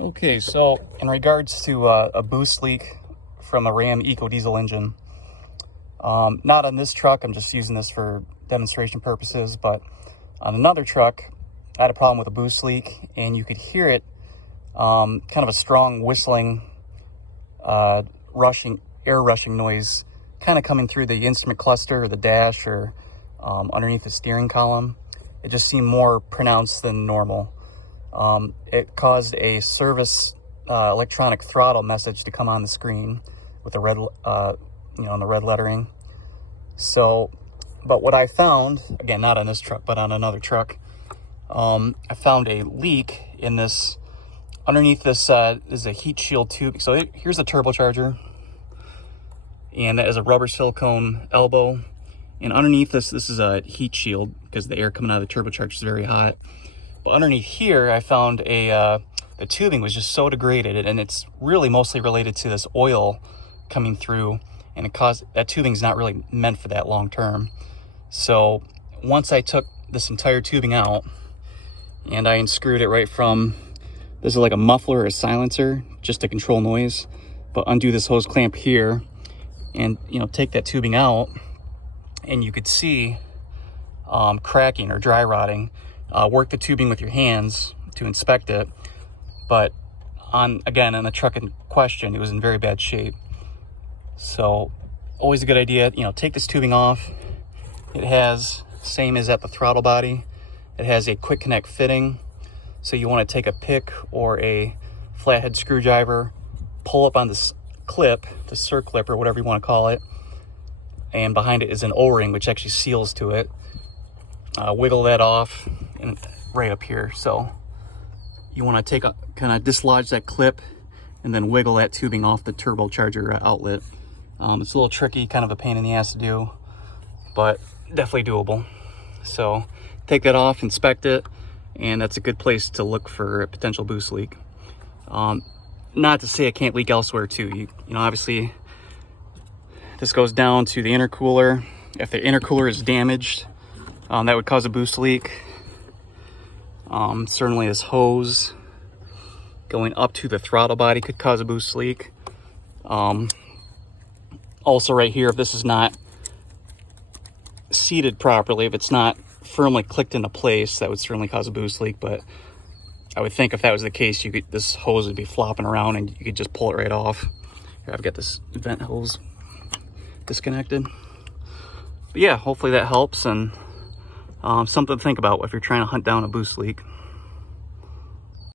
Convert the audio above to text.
Okay, so in regards to a boost leak from a Ram Ecodiesel engine, not on this truck, I'm just using this for demonstration purposes, but on another truck, I had a problem with a boost leak, and you could hear it, kind of a strong whistling, air rushing noise, kind of coming through the instrument cluster or the dash or underneath the steering column. It just seemed more pronounced than normal. It caused a service electronic throttle message to come on the screen with the red, on the red lettering. So, but what I found, again, not on this truck, but on another truck, I found a leak in this, underneath this is a heat shield tube. So here's a turbocharger, and that is a rubber silicone elbow. And underneath this is a heat shield because the air coming out of the turbocharger is very hot. But underneath here, I found the tubing was just so degraded, and it's really mostly related to this oil coming through, and it caused, that tubing's not really meant for that long term. So once I took this entire tubing out and I unscrewed it right from, this is like a muffler or a silencer just to control noise, but undo this hose clamp here and take that tubing out, and you could see cracking or dry rotting. Work the tubing with your hands to inspect it, but on the truck in question, it was in very bad shape. So always a good idea, take this tubing off. It has, same as at the throttle body, it has a quick connect fitting. So you want to take a pick or a flathead screwdriver, pull up on this clip, the circlip or whatever you want to call it, and behind it is an O-ring which actually seals to it. Wiggle that off and right up here. So you want to kind of dislodge that clip and then wiggle that tubing off the turbocharger outlet. It's a little tricky, kind of a pain in the ass to do, but definitely doable. So take that off, inspect it, and that's a good place to look for a potential boost leak. Not to say it can't leak elsewhere too. Obviously this goes down to the intercooler. If the intercooler is damaged, that would cause a boost leak. Certainly this hose going up to the throttle body could cause a boost leak. Also right here, if this is not seated properly, if it's not firmly clicked into place, that would certainly cause a boost leak. But I would think if that was the case, this hose would be flopping around and you could just pull it right off. Here, I've got this vent hose disconnected. But yeah, hopefully that helps, and something to think about if you're trying to hunt down a boost leak.